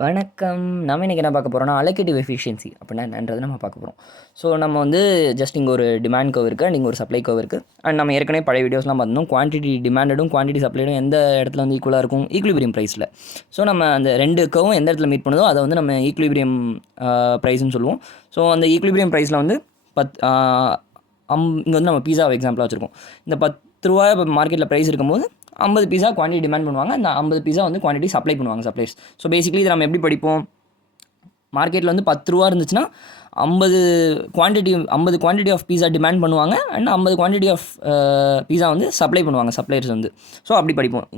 வணக்கம். நம்ம இன்னைக்கு என்ன பார்க்க போறோம்னா, அலோகேட்டிவ் எஃபிஷியன்சி அப்படின்னா என்னன்றத நம்ம பார்க்க போறோம். ஸோ நம்ம வந்து ஜஸ்ட் இங்க ஒரு டிமாண்ட் கர்வ் இருக்கு அண்ட் இங்க ஒரு சப்ளை கர்வ் இருக்கு. அண்ட் நம்ம ஏற்கனவே பழைய வீடியோஸ்லாம் பார்த்திருந்தோம். குவான்டிட்டி டிமாண்டடும் குவான்டிட்டி சப்ளைடும் எந்த இடத்துல வந்து ஈக்குவலாக இருக்கும், ஈக்விலிபிரியம் ப்ரைஸில். ஸோ நம்ம அந்த 2 கர்வும் எந்த இடத்துல மீட் பண்ணுதோ அதை வந்து நம்ம ஈக்விலிபிரியம் ப்ரைஸ்ன்னு சொல்லுவோம். ஸோ அந்த ஈக்விலிபிரியம் ப்ரைஸில் வந்து இங்கே வந்து நம்ம பீஸாவை எக்ஸாம்பிளாக வச்சுருக்கோம். இந்த ₹10 இப்போ மார்க்கெட்டில் ப்ரைஸ் இருக்கும்போது 50 பீஸா குவான்டிட்டி டிமாண்ட் பண்ணுவாங்க. அந்த 50 பீஸா வந்து குவான்டிட்டி சப்ளை பண்ணுவாங்க சப்ளைஸ். ஸோ பேசிக்கலி இதை நம்ம எப்படி படிப்போம், மார்க்கெட்டில் வந்து ₹10 இருந்துச்சுன்னா 50 குவான்டிட்டி ஆஃப் பீஸா டிமாண்ட் பண்ணுவாங்க அண்ட் 50 குவான்டிட்டி ஆஃப் பீஸா வந்து சப்ளை பண்ணுவாங்க சப்ளையர்ஸ் வந்து. ஸோ அப்படி படிப்போம்.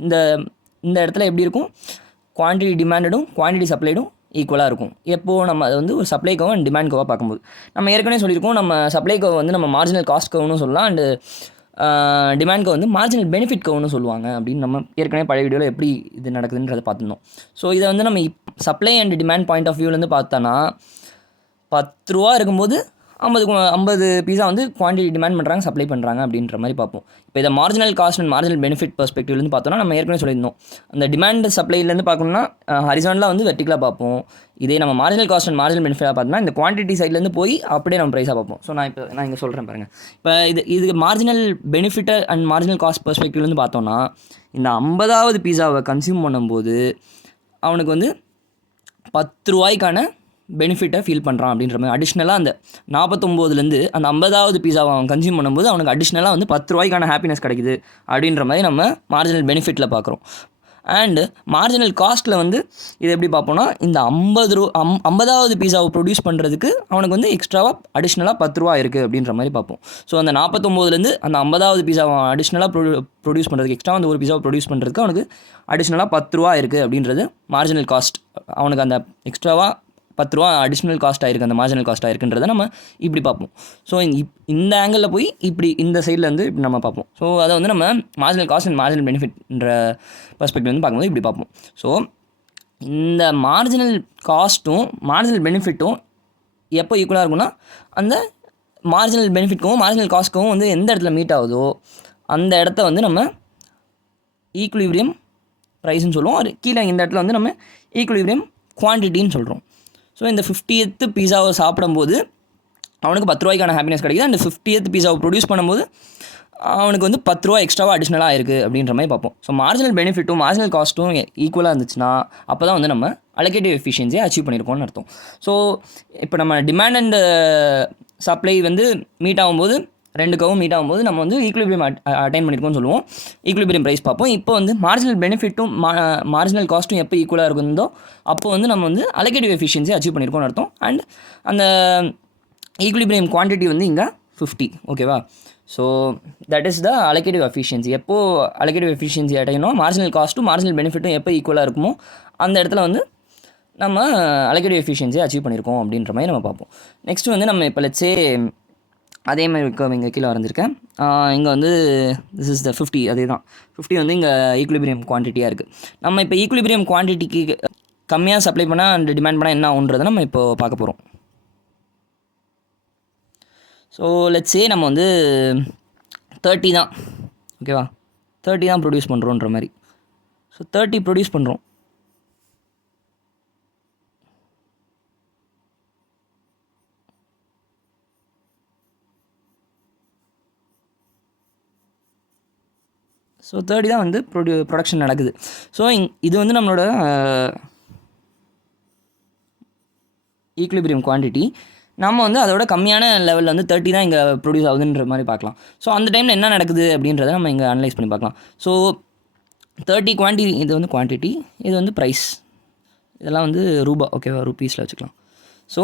இந்த இடத்துல எப்படி இருக்கும், குவான்டிட்டி டிமாண்டடும் குவான்டிட்டி சப்ளைடும் ஈக்குவலாக இருக்கும். எப்போது நம்ம அதை வந்து ஒரு சப்ளை கர்வ் அண்ட் டிமாண்ட் கர்வாக பார்க்கும்போது. நம்ம ஏற்கனவே சொல்லியிருக்கோம், நம்ம சப்ளை கர்வ் வந்து நம்ம மார்ஜினல் காஸ்ட் கர்வ்னு சொல்லலாம் அண்டு டிமாண்ட்க்கு வந்து மார்ஜினல் பெனிஃபிட் கர்வ்னு சொல்லுவாங்க அப்படின்னு நம்ம ஏற்கனவே பழைய வீடியோவில் எப்படி இது நடக்குதுன்றதை பார்த்துருந்தோம். ஸோ இதை வந்து நம்ம supply and demand point of வியூலேருந்து பார்த்தோன்னா, ₹10 இருக்கும்போது 50 பீஸா வந்து குவான்டிட்டி டிமாண்ட் பண்ணுறாங்க, சப்ளை பண்ணுறாங்க அப்படின்ற மாதிரி பார்ப்போம். இப்போ இதை marginal cost and marginal benefit பெர்ஸ்பெக்டிவ்லேருந்து பார்த்தோன்னா, நம்ம ஏற்கனவே சொல்லியிருந்தோம், அந்த டிமாண்ட் சப்ளைலேருந்து பார்க்கணும்னா ஹரிசாண்டலாக வந்து வெர்டிகலாக பார்ப்போம். இதே நம்ம மார்ஜினல் காஸ்ட் அண்ட் மார்ஜினல் பெனிஃபிட்டாக பார்த்தோம்னா இந்த குவான்டிட்டி சைட்லேருந்து போய் அப்படியே நம்ம ப்ரைஸாக பார்ப்போம். ஸோ நான் இங்கே சொல்கிறேன் பாருங்கள். இப்போ இது marginal benefit and marginal cost பெர்ஸ்பெக்டிவ்லேருந்து பார்த்தோன்னா, இந்த 50வது பீஸாவை கன்சியூம் பண்ணும்போது அவனுக்கு வந்து ₹10 பெனிஃபிட்டை ஃபீல் பண்ணுறான் அப்படின்ற மாதிரி. அடிஷ்னலாக அந்த 49லேருந்து அந்த 50வது பீஸாவை அவன் கன்சியூம் பண்ணும்போது அவனுக்கு அடிஷ்னலாக வந்து ₹10 ஹாப்பினஸ் கிடைக்குது அப்படின்ற மாதிரி நம்ம மார்ஜினல் பெனிஃபிட்டில் பார்க்குறோம். அண்டு மார்ஜினல் காஸ்ட்டில் வந்து இதை எப்படி பார்ப்போம்னா, இந்த 50வது பீஸாவை ப்ரொடியூஸ் பண்ணுறதுக்கு அவனுக்கு வந்து எக்ஸ்ட்ராவாக அடிஷ்னலாக ₹10 இருக்குது அப்படின்ற மாதிரி பார்ப்போம். ஸோ அந்த 49லேருந்து அந்த 50வது பீஸாவை அடிஷ்னலாக ப்ரொடியூஸ் பண்ணுறதுக்கு, எக்ஸ்ட்ரா அந்த ஒரு பீஸாவை ப்ரொடியூஸ் பண்ணுறதுக்கு அவனுக்கு அடிஷ்னலாக ₹10 இருக்குது அப்படின்றது மார்ஜினல் காஸ்ட். அவனுக்கு அந்த எக்ஸ்ட்ராவாக ₹10 அடிஷ்னல் காஸ்ட் ஆயிருக்கு, அந்த மார்ஜினல் காஸ்ட் ஆயிருக்குன்றதை நம்ம இப்படி பார்ப்போம். ஸோ இந்த ஆங்கிளில் போய் இப்படி இந்த சைடில் வந்து இப்படி நம்ம பார்ப்போம். ஸோ அதை வந்து நம்ம மார்ஜினல் காஸ்ட் அண்ட் மார்ஜினல் பெனிஃபிட்ன்ற பெர்ஸ்பெக்டிவ் வந்து பார்க்கும்போது இப்படி பார்ப்போம். ஸோ இந்த மார்ஜினல் காஸ்ட்டும் மார்ஜினல் பெனிஃபிட்டும் எப்போ ஈக்குவலாக இருக்கும்னா, அந்த மார்ஜினல் பெனிஃபிட்க்கும் மார்ஜினல் காஸ்ட்க்கும் வந்து எந்த இடத்துல மீட் ஆகுதோ அந்த இடத்த வந்து நம்ம ஈக்குலிபிரியம் ப்ரைஸ்ன்னு சொல்லுவோம். அது கீழே இந்த இடத்துல வந்து நம்ம ஈக்குலிபிரியம் குவான்டிட்டின்னு சொல்கிறோம். ஸோ இந்த 50th பீஸாவை சாப்பிடும்போது அவனுக்கு ₹10 ஹாப்பினஸ் கிடைக்குது. அந்த 50th பீஸாவை ப்ரொடியூஸ் பண்ணும்போது அவனுக்கு வந்து ₹10 எக்ஸ்ட்ராவாக அடிஷ்னலாக இருக்குது அப்படின்ற மாதிரி பார்ப்போம். ஸோ மார்ஜினல் பெனிஃபிட்டும் மார்ஜினல் காஸ்ட்டும் ஈக்குவலாக இருந்துச்சுன்னா அப்போ தான் வந்து நம்ம அலோகேட்டிவ் எஃபிஷியன்சியை அச்சீவ் பண்ணியிருக்கோம்னு அர்த்தம். ஸோ இப்போ நம்ம டிமாண்ட் அண்ட் சப்ளை வந்து மீட் ஆகும்போது, 2 கர்வும் மீட் ஆகும்போது நம்ம வந்து ஈக்குலிபிரியம் அட்டைன் பண்ணியிருக்கோம்னு சொல்லுவோம். ஈக்குலிபிரியம் ப்ரைஸ் பார்ப்போம். இப்போ வந்து மார்ஜினல் பெனிஃபிட்டும் மார்ஜினல் காஸ்ட்டும் எப்போ ஈக்குவலாக இருக்குதோ அப்போ வந்து நம்ம வந்து அலோகேட்டிவ் எஃபிஷியன்சி அச்சீவ் பண்ணியிருக்கோம்னு அர்த்தம். அண்ட் அந்த ஈக்குலிபிரியம் குவான்டிட்டி வந்து இங்கே 50. ஓகேவா? So that is the allocative efficiency. எப்போது அலோகேட்டிவ் எஃபிஷியன்சி அடையணும், மார்ஜினல் காஸ்ட்டும் மார்ஜினல் பெனிஃபிட்டும் எப்போ ஈக்குவலாக இருக்குமோ அந்த இடத்துல வந்து நம்ம அலோகேட்டிவ் எஃபிஷியன்சியை அச்சீவ் பண்ணியிருக்கோம் அப்படின்ற மாதிரி நம்ம பார்ப்போம். நெக்ஸ்ட்டு வந்து நம்ம இப்போ லெட்ஸே அதே மாதிரி கர்வ் இங்கே கீழே வரைஞ்சிருக்கேன். இங்கே வந்து திஸ் இஸ் த 50, அதே தான் 50 வந்து இங்கே ஈக்குலிபிரியம் குவான்டிட்டியாக இருக்குது. நம்ம இப்போ ஈக்குலிபிரியம் குவான்டிட்டிக்கு கம்மியாக சப்ளை பண்ணால் அண்ட் டிமாண்ட் பண்ணால் என்ன ஆகுன்றதை நம்ம இப்போ பார்க்க போகிறோம். ஸோ லெட்ஸே நம்ம வந்து 30 தான், ஓகேவா, 30 தான் ப்ரொடியூஸ் பண்ணுறோன்ற மாதிரி. ஸோ 30 ப்ரொடியூஸ் பண்ணுறோம். ஸோ 30 தான் வந்து ப்ரொடக்ஷன் நடக்குது. ஸோ இது வந்து நம்மளோட ஈக்குலிபிரியம் குவான்டிட்டி. நம்ம வந்து அதோட கம்மியான லெவலில் வந்து 30 தான் இங்கே ப்ரொடியூஸ் ஆகுதுன்ற மாதிரி பார்க்கலாம். ஸோ அந்த டைமில் என்ன நடக்குது அப்படின்றத நம்ம இங்கே அனலைஸ் பண்ணி பார்க்கலாம். ஸோ 30 குவான்டிட்டி, இது வந்து குவான்டிட்டி, இது வந்து ப்ரைஸ், இதெல்லாம் வந்து ரூபா, ஓகேவா, ருப்பீஸில் வச்சுக்கலாம். ஸோ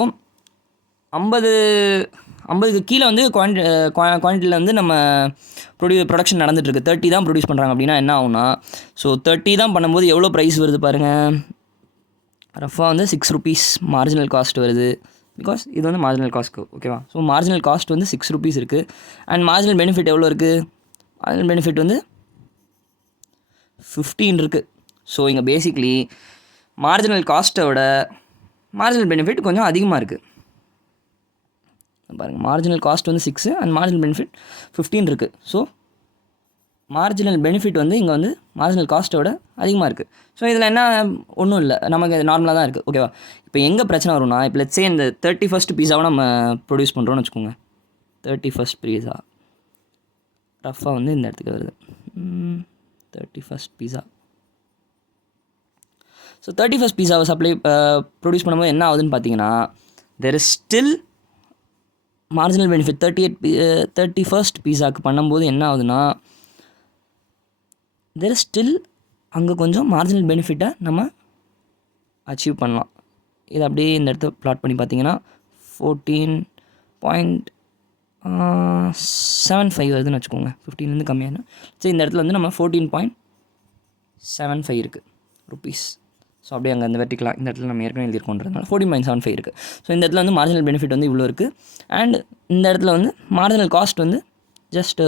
50க்கு கீழே வந்து குவான்டிட்டியில் வந்து நம்ம ப்ரொடக்ஷன் நடந்துகிட்ருக்கு. 30 தான் ப்ரொடியூஸ் பண்ணுறாங்க அப்படின்னா என்ன ஆகும்னா, ஸோ 30 தான் பண்ணும்போது எவ்வளோ ப்ரைஸ் வருது பாருங்கள், ரஃபாக வந்து ₹6 மார்ஜினல் காஸ்ட் வருது. பிகாஸ் இது வந்து மார்ஜினல் காஸ்ட், ஓகேவா. ஸோ மார்ஜினல் காஸ்ட் வந்து ₹6 இருக்குது. அண்ட் மார்ஜினல் பெனிஃபிட் எவ்வளோ இருக்குது, மார்ஜினல் பெனிஃபிட் வந்து 15 இருக்குது. ஸோ இங்கே பேசிக்லி மார்ஜினல் காஸ்ட்டை விட மார்ஜினல் பெனிஃபிட் கொஞ்சம் அதிகமாக இருக்குது. பாருங்கள், மார்ஜினல் காஸ்ட் வந்து 6 அண்ட் மார்ஜினல் பெனிஃபிட் 15 இருக்குது. ஸோ மார்ஜினல் பெனிஃபிட் வந்து இங்கே வந்து மார்ஜினல் காஸ்ட்டோட அதிகமாக இருக்குது. ஸோ இதில் என்ன ஒன்றும் இல்லை, நமக்கு நார்மலாக தான் இருக்குது. ஓகேவா? இப்போ எங்கே பிரச்சனை வரும்னா, இப்போ லெட்ஸே இந்த 31st பீஸாவை நம்ம ப்ரொடியூஸ் பண்ணுறோன்னு வச்சுக்கோங்க. 31st பீஸா ரஃபாக வந்து இந்த இடத்துக்கு வருது. 31st பீஸா. ஸோ 31st பீஸாவை ப்ரொடியூஸ் பண்ணும்போது என்ன ஆகுதுன்னு பார்த்தீங்கன்னா, there is still marginal benefit 31st பீஸாவுக்கு பண்ணும்போது என்ன ஆகுதுன்னா, தெர் இஸ் ஸ்டில் அங்கே கொஞ்சம் மார்ஜினல் பெனிஃபிட்டை நம்ம அச்சீவ் பண்ணலாம். இது அப்படியே இந்த இடத்த ப்ளாட் பண்ணி பார்த்தீங்கன்னா 14.75 வருதுன்னு வச்சுக்கோங்க. 15லேருந்து கம்மியான. சரி, இந்த இடத்துல வந்து நம்ம 14.75 இருக்குது ருபீஸ். ஸோ அப்படியே அங்கே அந்த வெர்டிக்கலாம் இந்த இடத்துல நம்ம ஏற்கனவே எழுதியிருக்கோன்றதுனால 14.75 இருக்குது. ஸோ இந்த இடத்துல வந்து மார்ஜினல் பெனிஃபிட் வந்து இவ்வளோ இருக்குது. அண்ட் இந்த இடத்துல வந்து மார்ஜினல் காஸ்ட் வந்து ஜஸ்ட்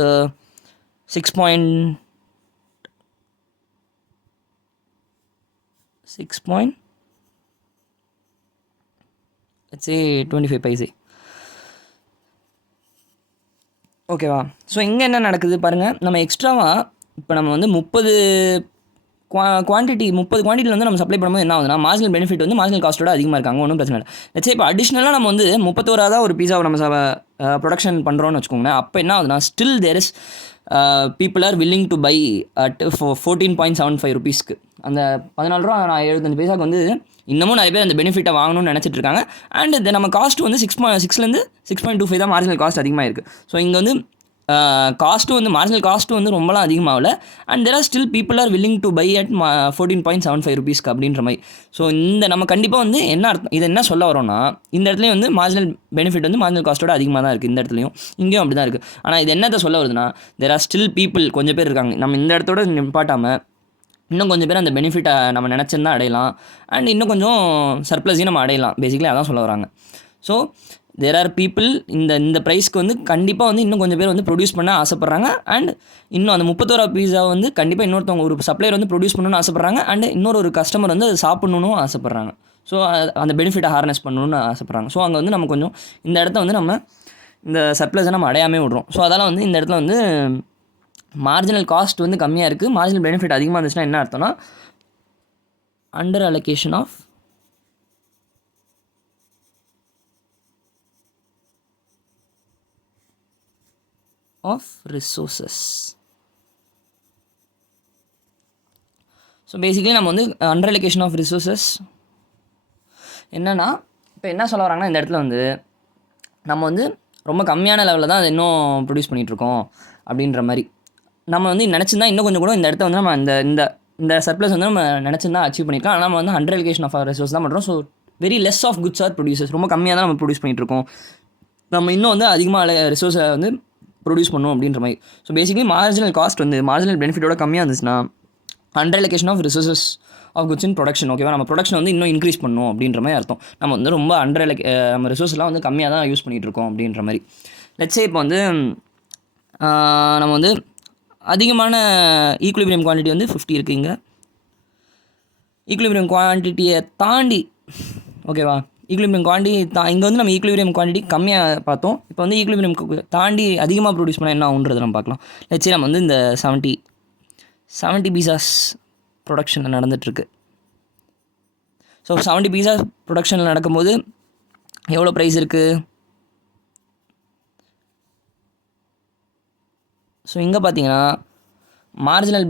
6.25 பைசே. ஓகேவா? ஸோ இங்கே என்ன நடக்குது பாருங்கள். நம்ம எக்ஸ்ட்ராவாக இப்போ நம்ம வந்து 30 குவான்டிட்டியில் வந்து நம்ம சப்ளை பண்ணும்போது என்ன ஆகுதுன்னா, மார்ஜினல் பெனிஃபிட் வந்து மார்ஜினல் காஸ்ட்டோட அதிகமாக இருக்காங்க. ஒன்றும் பிரச்சனை இல்லை. லெட்ஸ் சே இப்போ அடிஷ்னலாக நம்ம வந்து 31 ஒரு பீஸாவை நம்ம ப்ரொடக்ஷன் பண்ணுறோன்னு வச்சுக்கோங்களேன். அப்போ என்ன ஆகுதுன்னா, still there is people are willing to buy at 14.75 ருபீஸ்க்கு. அந்த 14 ரூபா 75 பைசாவுக்கு வந்து இன்னமும் நிறைய பேர் அந்த பெனிஃபிட்டை வாங்கணும்னு நினச்சிட்டு இருக்காங்க. அண்ட் இது நம்ம காஸ்ட் வந்து 6.6லேருந்து 6.25 தான் மார்ஜினல் காஸ்ட் அதிகமாக இருக்குது. ஸோ இங்கே வந்து காஸ்ட்டும் வந்து மார்ஜினல் காஸ்ட்டும் வந்து ரொம்பலாம் அதிகமாகல. And there are still people are willing to buy at 14.75 ருபீஸ்க்கு அப்படின்ற மாதிரி. ஸோ இந்த நம்ம கண்டிப்பாக வந்து என்ன அர்த்தம், இது என்ன சொல்ல வரோன்னா, இந்த இடத்துலையும் வந்து மார்ஜினல் பெனிஃபிட் வந்து மார்ஜினல் காஸ்ட்டோட அதிகமாக தான் இருக்குது. இந்த இடத்துலையும் இங்கேயும் அப்படி தான் இருக்குது. ஆனால் இது என்னத்தை சொல்ல வருதுன்னா, தெர் ஆர் ஸ்டில் பீப்புள், கொஞ்சம் பேர் இருக்காங்க. நம்ம இந்த இடத்தோட நிப்பாட்டாமல் இன்னும் கொஞ்சம் பேர் அந்த பெனிஃபிட்டை நம்ம நினச்சிருந்தா அடையலாம். அண்ட் இன்னும் கொஞ்சம் சர்ப்ளஸையும் நம்ம அடையலாம். பேசிக்கலி அதான் சொல்ல வராங்க. ஸோ தேர் ஆர் பீப்புள் இந்த ப்ரைஸ்க்கு வந்து கண்டிப்பாக வந்து இன்னும் கொஞ்சம் பேர் வந்து ப்ரொடியூஸ் பண்ண ஆசைப்பட்றாங்க. அண்ட் இன்னும் அந்த 31 பீஸா வந்து கண்டிப்பாக இன்னொருத்தவங்க ஒரு சப்ளையர் வந்து ப்ரொடியூஸ் பண்ணணும்னு ஆசைப்பட்றாங்க. அண்ட் இன்னொரு கஸ்டமர் வந்து அதை சாப்பிட்ணுன்னு ஆசைப்பட்றாங்க. ஸோ அந்த பெனிஃபிட்டை ஹார்னஸ் பண்ணணும்னு ஆசைப்பட்றாங்க. ஸோ அங்கே வந்து நம்ம கொஞ்சம் இந்த இடத்த வந்து நம்ம இந்த சர்ப்ளஸை நம்ம அடையாமே விடுறோம். ஸோ அதனால் வந்து இந்த இடத்துல வந்து மார்ஜினல் காஸ்ட் வந்து கம்மியாக இருக்குது, மார்ஜினல் பெனிஃபிட் அதிகமாக இருந்துச்சுன்னா என்ன அர்த்தம்னா, under allocation of resources. So basically நம்ம வந்து அண்டர் அலோகேஷன் ஆஃப் ரிசோர்ஸஸ் என்னென்னா, இப்போ என்ன சொல்ல வராங்கன்னா, இந்த இடத்துல வந்து நம்ம வந்து ரொம்ப கம்மியான லெவலில் தான் அதை இன்னும் ப்ரொடியூஸ் பண்ணிகிட்ருக்கோம் அப்படின்ற மாதிரி. நம்ம வந்து நினச்சிருந்தா இன்னும் கொஞ்சம் கூட இந்த இடத்த வந்து நம்ம இந்த சர்ப்ளஸ் வந்து நம்ம நினச்சிருந்தா அச்சீவ் பண்ணிக்கலாம். ஆனால் நம்ம வந்து அண்டர் அலோகேஷன் ஆஃப் ரிசோர்ஸ் தான் பண்ணுறோம். So very less of goods are producers, ரொம்ப கம்மியாக தான் நம்ம ப்ரொடியூஸ் பண்ணிகிட்ருக்கோம். நம்ம இன்னும் வந்து அதிகமாக ரிசோர்ஸை வந்து ப்ரொடியூஸ் பண்ணணும் அப்படின்ற மாதிரி. ஸோ பேசிக்கலி மார்ஜினல் காஸ்ட் வந்து மார்ஜினல் பெனிஃபிட்டோட கம்மியாக இருந்துச்சுன்னா under allocation of resources of goods in production. ஓகேவா? நம்ம ப்ரொடக்ஷன் வந்து இன்னும் இன்க்ரீஸ் பண்ணணும் அப்படின்ற மாதிரி அர்த்தம். நம்ம வந்து ரொம்ப நம்ம ரிசோர்ஸ்லாம் வந்து கம்மியாக தான் யூஸ் பண்ணிகிட்ருக்கோம் அப்படின்ற மாதிரி. லெட்ஸே இப்போ வந்து நம்ம வந்து அதிகமான ஈக்குலிபிரியம் குவான்டிட்டி வந்து 50 இருக்குது. இங்கே ஈக்குலிபிரியம் குவான்டிட்டியை தாண்டி, ஓகேவா, ஈக்குலிபிரியம் குவான்டிட்டி இங்கே வந்து நம்ம ஈக்குலிபிரியம் குவான்டிட்டி கம்மியாக பார்த்தோம். இப்போ வந்து ஈக்குலிபிரியம் தாண்டி அதிகமாக ப்ரொடியூஸ் பண்ணால் என்ன ஆகுன்றது நம்ம பார்க்கலாம். லெட்ஸே நம்ம வந்து இந்த 70 பீஸாஸ் ப்ரொடக்ஷனில் நடந்துகிட்ருக்கு. ஸோ 70 பீஸாஸ் ப்ரொடக்ஷனில் நடக்கும்போது எவ்வளோ ப்ரைஸ் இருக்குது? ஸோ இங்கே பார்த்தீங்கன்னா மார்ஜினல்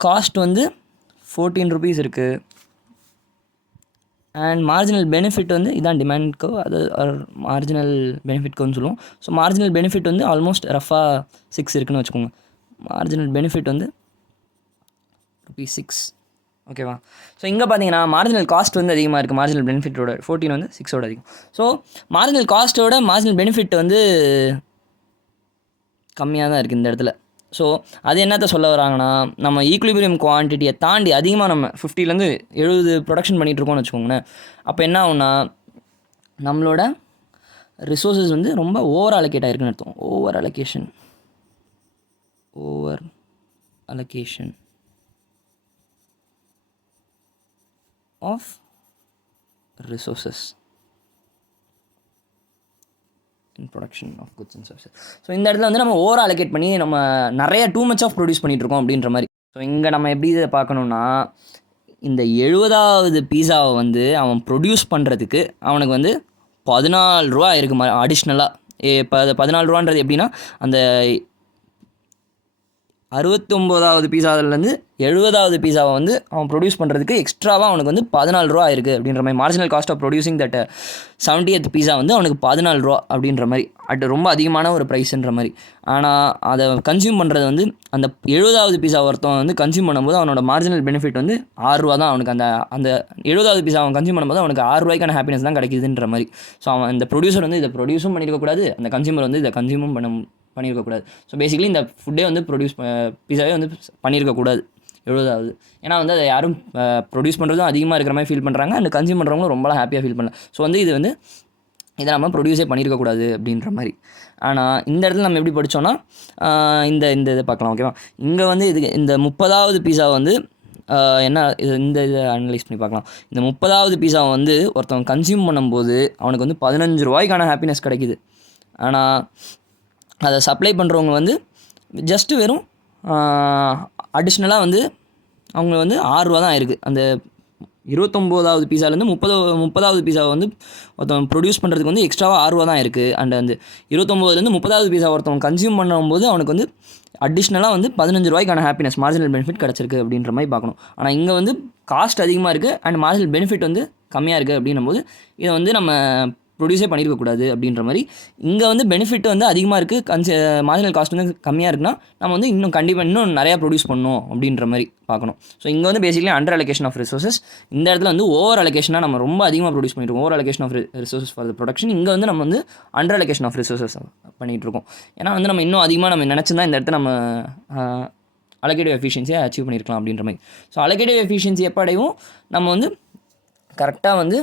காஸ்ட் வந்து 14 ருபீஸ் இருக்குது. அண்ட் மார்ஜினல் பெனிஃபிட் வந்து இதான் டிமாண்ட்க்கு, அது மார்ஜினல் பெனிஃபிட்க்குன்னு சொல்லுவோம். ஸோ மார்ஜினல் பெனிஃபிட் வந்து ஆல்மோஸ்ட் ரஃபாக 6 இருக்குதுன்னு வச்சுக்கோங்க. மார்ஜினல் பெனிஃபிட் வந்து ₹6. ஓகேவா? ஸோ இங்கே பார்த்தீங்கன்னா மார்ஜினல் காஸ்ட் வந்து அதிகமாக இருக்குது. மார்ஜினல் பெனிஃபிட்டோட 14 வந்து 6ஓட அதிகம். ஸோ மார்ஜினல் காஸ்ட்டோட மார்ஜினல் பெனிஃபிட் வந்து கம்மியாக தான் இருக்குது இந்த இடத்துல. ஸோ அது என்னத்தை சொல்ல வராங்கன்னா, நம்ம ஈக்குலிபிரியம் குவான்டிட்டியை தாண்டி அதிகமாக நம்ம 50லேருந்து 70 ப்ரொடக்ஷன் பண்ணிகிட்ருக்கோம்னு வச்சுக்கோங்களேன். அப்போ என்ன ஆகுனா, நம்மளோட ரிசோர்ஸஸ் வந்து ரொம்ப ஓவர் அலோகேட் ஆகிருக்குன்னு அர்த்தம். Over allocation of resources production of goods and services. So இந்த இடத்துல வந்து நம்ம ஓவர் அலோகேட் பண்ணி நம்ம நிறைய டூ மச் ஆஃப் ப்ரொடியூஸ் பண்ணிகிட்ருக்கோம் அப்படின்ற மாதிரி. ஸோ இங்கே நம்ம எப்படி இதை பார்க்கணுன்னா, இந்த 70வது பீஸாவை வந்து அவன் ப்ரொடியூஸ் பண்ணுறதுக்கு அவனுக்கு வந்து 14 ரூபா இருக்குது அடிஷ்னலாக. இப்போ அது 14 ரூபான்றது எப்படின்னா, அந்த 69வது பீஸாவிலேருந்து 70வது பீஸாவை வந்து அவன் ப்ரொடியூஸ் பண்ணுறதுக்கு எக்ஸ்ட்ராவாக அவனுக்கு வந்து 14 ரூபா இருக்குது அப்படின்ற மாதிரி. Marginal cost of producing that 70th பீஸா வந்து அவனுக்கு 14 ரூபா அப்படின்ற மாதிரி. அது ரொம்ப அதிகமான ஒரு ப்ரைஸுன்ற மாதிரி. ஆனால் அதை கன்சியூம் பண்ணுறது வந்து அந்த 70வது பீஸா ஒருத்தவன் வந்து கன்சியூம் பண்ணும்போது அவனோட மார்ஜினல் பெனிஃபிட் வந்து 6 ரூபா தான் அவனுக்கு. அந்த 70வது பீஸா அவன் கன்சியூம் பண்ணும்போது அவனுக்கு 6 ரூபாய்க்கான ஹாப்பினஸ் தான் கிடைக்குதுன்ற மாதிரி. ஸோ அவன் இந்த ப்ரொடியூசர் வந்து இதை ப்ரொடியூஸும் பண்ணியிருக்கக்கூடாது, அந்த கன்சியூமர் வந்து இதை கன்சியூமும் பண்ணியிருக்கக்கூடாது. ஸோ பேசிக்கலி இந்த ஃபுட்டே வந்து பீஸாவே வந்து பண்ணியிருக்கக்கூடாது 70வது. ஏன்னா வந்து அதை யாரும் ப்ரொடியூஸ் பண்ணுறதும் அதிகமாக இருக்கிற மாதிரி ஃபீல் பண்ணுறாங்க, அண்ட் கன்சியூம் பண்ணுறவங்களும் ரொம்பலாம் ஹாப்பியாக ஃபீல் பண்ணல. ஸோ வந்து இது வந்து இதை நம்ம ப்ரொடியூஸே பண்ணியிருக்கக்கூடாது அப்படின்ற மாதிரி. ஆனால் இந்த இடத்துல நம்ம எப்படி படித்தோன்னா, இதை பார்க்கலாம். ஓகேவா, இங்கே வந்து இந்த 30வது பீஸா வந்து என்ன இதை அனலைஸ் பண்ணி பார்க்கலாம். இந்த 30வது பீஸாவை வந்து ஒருத்தவன் கன்சியூம் பண்ணும்போது அவனுக்கு வந்து 15 ரூபாய்க்கான ஹாப்பினஸ் கிடைக்குது. ஆனால் அதை சப்ளை பண்ணுறவங்க வந்து ஜஸ்ட்டு வெறும் அடிஷ்னலாக வந்து அவங்க வந்து 6 ரூபா தான் இருக்குது. அந்த 29வது பீஸாலேருந்து 30வது பீஸாவை வந்து ஒருத்தவன் ப்ரொடியூஸ் பண்ணுறதுக்கு வந்து எக்ஸ்ட்ராவாக 6 ரூபா தான் இருக்குது. அண்ட் அந்த 29லேருந்து 30வது பீஸா ஒருத்தவன் கன்சியூம் பண்ணும்போது அவனுக்கு வந்து அடிஷ்னலாக வந்து 15 ரூபாய்க்கான ஹாப்பினஸ் மார்ஜினல் பெனிஃபிட் கிடச்சிருக்கு அப்படின்ற மாதிரி பார்க்கணும். ஆனால் இங்கே வந்து காஸ்ட் அதிகமாக இருக்குது அண்ட் மார்ஜினல் பெனிஃபிட் வந்து கம்மியாக இருக்குது அப்படின்னும் போது இதை வந்து நம்ம ப்ரொடியூஸே பண்ணியிருக்கக்கூடாது அப்படின்ற மாதிரி. இங்கே வந்து பெனிஃபிட் வந்து அதிகமாக இருக்குது, மார்ஜினல் காஸ்ட் வந்து கம்மியாக இருக்குன்னா நம்ம வந்து இன்னும் நிறையா ப்ரொடியூஸ் பண்ணணும் அப்படின்ற மாதிரி பார்க்கணும். ஸோ இங்கே வந்து basically under allocation of resources. இந்த இடத்துல வந்து ஓவர் அலோகேஷனாக நம்ம ரொம்ப அதிகமாக ப்ரொடியூஸ் பண்ணியிருக்கோம். Over allocation of resources for the production. இங்கே வந்து நம்ம வந்து அண்டர் அலோகேஷன் ஆஃப் ரிசோர்ஸஸ் பண்ணிகிட்ருக்கோம். ஏன்னா வந்து நம்ம இன்னும் அதிகமாக நம்ம நினச்சிருந்தா இந்த இடத்த நம்ம அலோகேட்டிவ் எஃபிஷியன்சியை அச்சீவ் பண்ணியிருக்கலாம் அப்படின்ற மாதிரி. ஸோ அலோகேட்டிவ் எஃபிஷியன்சி எப்போ அடையும், நம்ம வந்து கரெக்டாக வந்து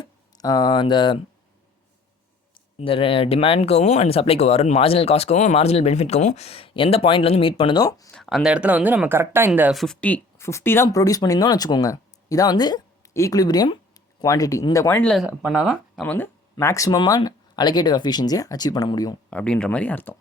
இந்த டிமாண்ட்கவும் அண்ட் சப்ளைக்கு வரும் மார்ஜினல் காஸ்ட்கவும் மார்ஜினல் பெனிஃபிட்கவும் எந்த பாயிண்ட்ல வந்து மீட் பண்ணுதோ அந்த இடத்துல வந்து நம்ம கரெக்டாக இந்த 50 தான் ப்ரொடியூஸ் பண்ணியிருந்தோம்னு வச்சுக்கோங்க. இதான் வந்து ஈக்குலிபிரியம் குவான்டிட்டி. இந்த குவான்டிட்டியில் பண்ணால் தான் நம்ம வந்து மேக்ஸிமமான அலோகேட்டிவ் எஃபிஷியன்சியை அச்சீவ் பண்ண முடியும் அப்படின்ற மாதிரி அர்த்தம்.